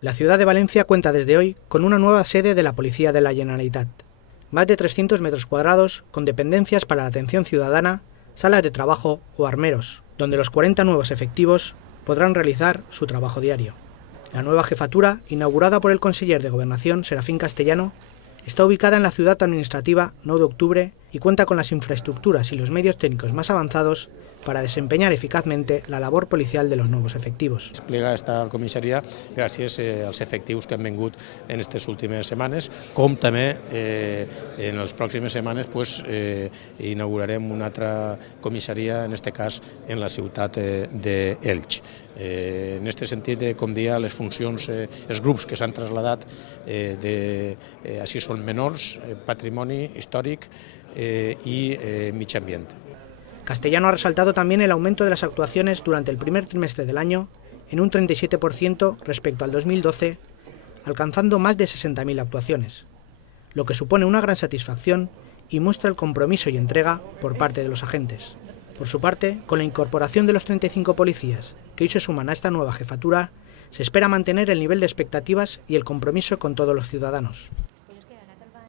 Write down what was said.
La ciudad de Valencia cuenta desde hoy con una nueva sede de la Policía de la Generalitat. Más de 300 metros cuadrados con dependencias para la atención ciudadana, salas de trabajo o armeros, donde los 40 nuevos efectivos podrán realizar su trabajo diario. La nueva jefatura, inaugurada por el conseller de Gobernación, Serafín Castellano, está ubicada en la ciudad administrativa 9 de octubre y cuenta con las infraestructuras y los medios técnicos más avanzados para desempeñar eficazmente la labor policial de los nuevos efectivos. Desplega esta comissaria gràcies als efectius que han vingut en aquestes últimes setmanes, com també en les pròximes setmanes inaugurarem una altra comissaria, en aquest cas en la ciutat d'Elx. En aquest sentit, com deia, les funcions, els grups que s'han traslladat, així són menors, patrimoni històric i mitjà ambient. Castellano ha resaltado también el aumento de las actuaciones durante el primer trimestre del año en un 37% respecto al 2012, alcanzando más de 60.000 actuaciones, lo que supone una gran satisfacción y muestra el compromiso y entrega por parte de los agentes. Por su parte, con la incorporación de los 35 policías que hoy se suman a esta nueva jefatura, se espera mantener el nivel de expectativas y el compromiso con todos los ciudadanos.